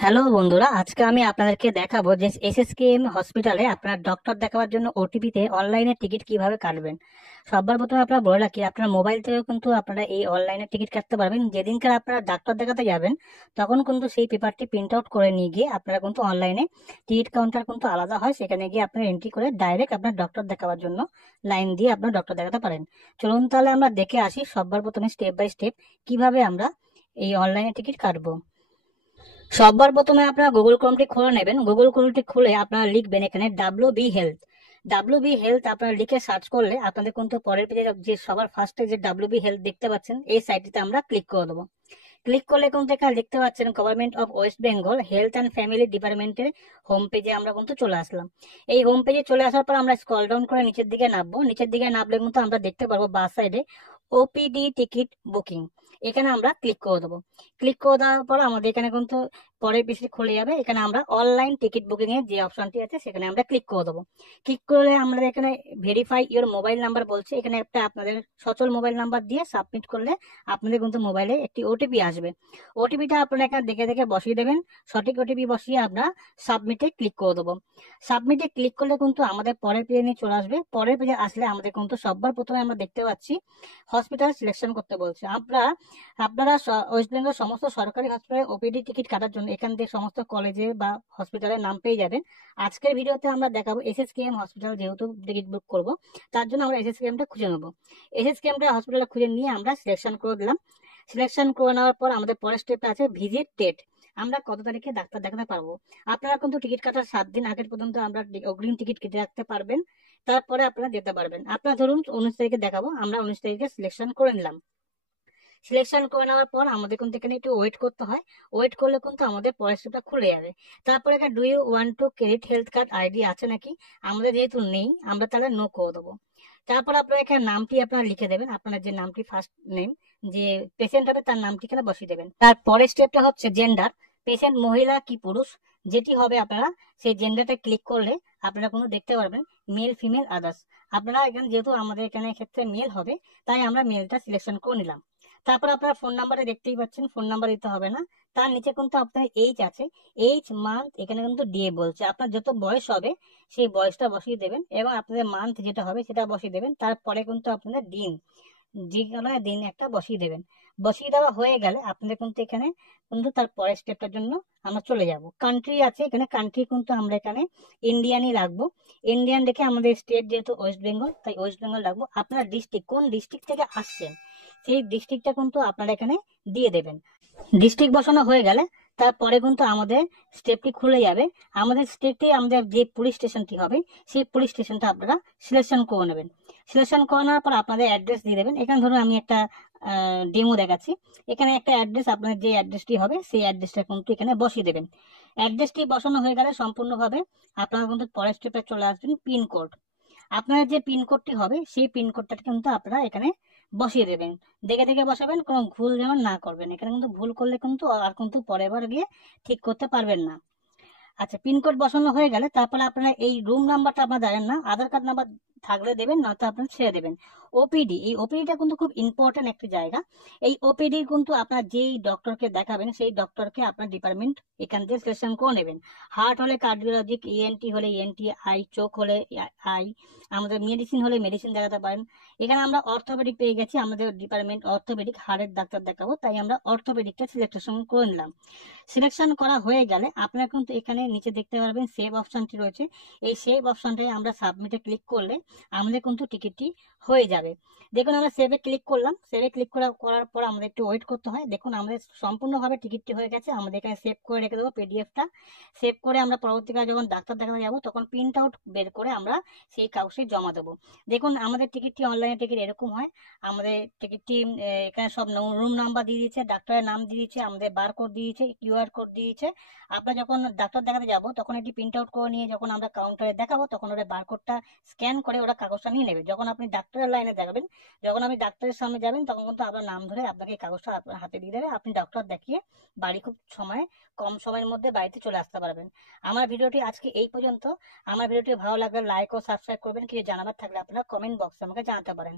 Hello বন্ধুরা, আজকে আমি আপনাদেরকে দেখাবো যে এসএসকেএম হসপিটালে আপনার ডক্টর দেখাবার জন্য ওটিপিতে অনলাইনে টিকিট কিভাবে কাটবেন। সবার প্রথমে আপনারা বলে রাখি, আপনার মোবাইল থেকেও কিন্তু আপনারা এই অনলাইনে টিকিট কাটতে পারবেন। যেদিনকার আপনারা ডাক্তার দেখাতে যাবেন তখন কিন্তু সেই পেপারটি প্রিন্ট আউট করে নিয়ে গিয়ে আপনারা কিন্তু অনলাইনে টিকিট কাউন্টার কিন্তু আলাদা হয়, সেখানে গিয়ে আপনারা এন্ট্রি করে ডাইরেক্ট আপনার ডক্টর দেখাবার জন্য লাইন দিয়ে আপনার ডক্টর দেখাতে পারেন। চলুন তাহলে আমরা দেখে আসি সবার প্রথমে স্টেপ বাই স্টেপ কিভাবে আমরা এই অনলাইনে টিকিট কাটবো। সবার প্রথমে আপনারা গুগল ক্রোমটি খুলে নেবেন। গুগল ক্রোমটি খুলে আপনারা লিখবেন এখানে WB হেলথ। WB হেলথ আপনারা লিখে সার্চ করলে আপনাদের কিন্তু পরের পেজে যে সবার ফার্স্টে যে WB হেলথ দেখতে পাচ্ছেন, এই সাইটটিতে আমরা ক্লিক করে দেবো। ক্লিক করলে কিন্তু এখানে দেখতে পাচ্ছেন government of West Bengal health and family ডিপার্টমেন্টের হোম পেজে আমরা কিন্তু চলে আসলাম। এই হোম পেজে চলে আসার পর আমরা স্ক্রল ডাউন করে নিচের দিকে নামবো। নিচের দিকে নামলে কিন্তু আমরা দেখতে পারবো বাঁ সাইডে ওপিডি টিকিট বুকিং, এখানে আমরা ক্লিক করে দেবো। ক্লিক করে দেওয়ার পর আমাদের এখানে কিন্তু পরের পেজটি খুলে যাবে। এখানে আমরা অনলাইন টিকিট বুকিং এর যে অপশনটি আছে সেখানে আমরা ক্লিক করে দেবো। ক্লিক করলে আমরা এখানে ভেরিফাই ইওর মোবাইল নাম্বার বলছে, এখানে একটা আপনাদের সচল মোবাইল নাম্বার দিয়ে সাবমিট করলে আপনাদের কিন্তু মোবাইলে একটি ওটিপি আসবে। ওটিপিটা আপনারা এখানে দেখে দেখে বসিয়ে দেবেন। সঠিক ওটিপি বসিয়ে আমরা সাবমিটে ক্লিক করে দেবো। সাবমিটে ক্লিক করলে কিন্তু আমাদের পরের পেজে নিয়ে চলে আসবে। পরের পেজে আসলে আমাদের কিন্তু সবার প্রথমে আমরা দেখতে পাচ্ছি হসপিটাল সিলেকশন করতে বলছে। আপনারা ওয়েস্ট বেঙ্গল সমস্ত সরকারি হসপিটালে ওপিডি টিকিট কাটার জন্য এখান থেকে সমস্ত কলেজে বা হসপিটালের নাম পেয়ে যাবেন। আজকের ভিডিওতে আমরা দেখাবো এসএসকেএম হসপিটাল, যেহেতু টিকিট বুক করবো তার জন্য আমরা এসএসকেএমটা খুঁজে নেবো। এসএসকেএমটা হসপিটালে খুঁজে নিয়ে আমরা সিলেকশন করে দিলাম। সিলেকশন করে নেওয়ার পর আমাদের পরের স্টেপটা আছে ভিজিট ডেট, আমরা কত তারিখে ডাক্তার দেখাতে পারবো। আপনারা কিন্তু টিকিট কাটার 7 দিন আগের পর্যন্ত আমরা অগ্রিম টিকিট কেটে রাখতে পারবেন, তারপরে আপনারা যেতে পারবেন। আপনারা ধরুন 19 তারিখে দেখাবো, আমরা 19 তারিখে সিলেকশন করে নিলাম। সিলেকশন করে নেওয়ার পর আমাদের কিন্তু এখানে একটু ওয়েট করতে হয়। ওয়েট করলে কিন্তু আমাদের পরের স্টেপটা খুলে যাবে। তারপরে এখানে do you want to credit health card ID আছে নাকি, আমাদের যেহেতু নেই আমরা তাহলে নো করে দেবো। তারপর আপনারা এখানে নামটি আপনারা লিখে দেবেন, আপনার যে নামটি ফার্স্ট নেম, যে পেশেন্ট হবে তার নামটি এখানে বসিয়ে দেবেন। তারপরের স্টেপটা হচ্ছে জেন্ডার, পেশেন্ট মহিলা কি পুরুষ যেটি হবে আপনারা সেই জেন্ডারটা ক্লিক করলে আপনারা কিন্তু দেখতে পারবেন মেল ফিমেল আদার্স। আপনারা এখানে যেহেতু আমাদের এখানে ক্ষেত্রে মেল হবে তাই আমরা মেলটা সিলেকশন করে নিলাম। তারপর আপনারা ফোন নাম্বারে দেখতেই পাচ্ছেন, ফোন নাম্বার দিতে হবে না। তার নিচে কিন্তু আপনার এইজ আছে, এইজ মান্থ এখানে কিন্তু ডিএ বলছে। আপনার যত বয়স হবে সেই বয়সটা বসিয়ে দেবেন এবং আপনাদের মান্থ যেটা হবে সেটা বসিয়ে দেবেন। তারপরে কিন্তু আপনাদের দিন, যে কোনো দিন একটা বসিয়ে দেবেন। বসিয়ে দেওয়া হয়ে গেলে আপনাদের কিন্তু এখানে কিন্তু তার পরের স্টেপটার জন্য আমরা চলে যাব। কান্ট্রি আছে এখানে, কান্ট্রি কিন্তু আমরা এখানে ইন্ডিয়ানই রাখবো। ইন্ডিয়ান রেখে আমাদের স্টেট যেহেতু ওয়েস্ট বেঙ্গল তাই ওয়েস্ট বেঙ্গল রাখবো। আপনার ডিস্ট্রিক্ট কোন ডিস্ট্রিক্ট থেকে আসছেন সেই ডিস্ট্রিক্টটা কিন্তু আপনারা এখানে দিয়ে দেবেন। ডিস্ট্রিক্ট বসানো হয়ে গেলে তারপরে কিন্তু আমাদের স্টেপটি খুলে যাবে। আমাদের স্টেটে আমাদের যে পুলিশ স্টেশনটি হবে সেই পুলিশ স্টেশনটা আপনারা সিলেকশন করে নেবেন। সিলেকশন করে নেওয়ার পর আপনাদের অ্যাড্রেস দিয়ে দেবেন। এখানে ধরুন আমি একটা ডেমো দেখাচ্ছি। এখানে একটা অ্যাড্রেস, আপনার যে অ্যাড্রেসটি হবে সেই অ্যাড্রেসটা কিন্তু এখানে বসিয়ে দেবেন। অ্যাড্রেসটি বসানো হয়ে গেলে সম্পূর্ণভাবে আপনারা কিন্তু পরের স্টেপে চলে আসবেন পিনকোড। আপনার যে পিনকোডটি হবে সেই পিনকোডটা কিন্তু আপনারা এখানে বসিয়ে দেবেন। দেখে দেখে বসাবেন, কোনো ভুল যেমন না করবেন। এখানে কিন্তু ভুল করলে কিন্তু আর কিন্তু পরের বার গিয়ে ঠিক করতে পারবেন না। আচ্ছা, পিনকোড বসানো হয়ে গেলে তারপরে আপনারা এই রুম নাম্বারটা আপনারা জানেন না, আধার কার্ড নাম্বার থাকলে দেবেন, নয়তো আপনারা ছেড়ে দেবেন। ওপিডি, এই ওপিডিটা কিন্তু খুব ইম্পর্টেন্ট একটি জায়গা। এই ওপিডি কিন্তু আপনার যেই ডক্টরকে দেখাবেন সেই ডক্টরকে আপনার ডিপার্টমেন্ট এখান থেকে সিলেকশন করে নেবেন। হার্ট হলে কার্ডিওলজিক, ইএনটি হলে ইএনটি, আই চোখ হলে আই, আমাদের মেডিসিন হলে মেডিসিন দেখাতে পারেন। এখানে আমরা অর্থোপেডিক পেয়ে গেছি, আমাদের ডিপার্টমেন্ট অর্থোপেডিক, হাড়ের ডাক্তার দেখাবো তাই আমরা অর্থোপেডিকটা সিলেকশন করে নিলাম। সিলেকশন করা হয়ে গেলে আপনারা কিন্তু এখানে নিচে দেখতে পারবেন সেভ অপশনটি রয়েছে। এই সেভ অপশনটায় আমরা সাবমিটে ক্লিক করলে আমাদের কিন্তু টিকিটটি হয়ে যাবে। দেখুন আমরা সেভে ক্লিক করলাম। সেভে ক্লিক করার পর আমাদের একটু ওয়েট করতে হয়। দেখুন আমাদের সম্পূর্ণভাবে টিকিটটি হয়ে গেছে। আমাদের এখানে সেভ করে রেখে দেবো পিডিএফটা। সেভ করে আমরা পরবর্তীকালে যখন ডাক্তার দেখাতে যাবো তখন প্রিন্ট আউট বের করে আমরা সেই কাগজে জমা দেবো। দেখুন আমাদের টিকিটটি, অনলাইনে টিকিট এরকম হয়। আমাদের টিকিটটি এখানে সব রুম নাম্বার দিয়ে দিয়েছে, ডাক্তারের নাম দিয়ে দিয়েছে, আমাদের বারকোড দিয়েছে, কিউআর কোড দিয়েছে। আমরা যখন ডাক্তার দেখাতে যাব তখন এটি প্রিন্ট আউট করে নিয়ে যখন আমরা কাউন্টারে দেখাবো তখন ওরা বারকোডটা স্ক্যান করে ওরা কাগজটা নিয়ে নেবে। যখন আপনি ডাক্তারের লাইনে দেখাবেন, যখন আপনি ডাক্তারের সামনে যাবেন তখন কিন্তু আপনার নাম ধরে আপনাকে এই কাগজটা আপনার হাতে দিয়ে দেবে। আপনি ডক্টর দেখিয়ে বাড়ি খুব কম সময়ের মধ্যে বাড়িতে চলে আসতে পারবেন। আমার ভিডিওটি আজকে এই পর্যন্ত। আমার ভিডিওটি ভালো লাগলে লাইক ও সাবস্ক্রাইব করবেন। কিছু জানাবার থাকলে আপনারা কমেন্ট বক্সে আমাকে জানাতে পারেন।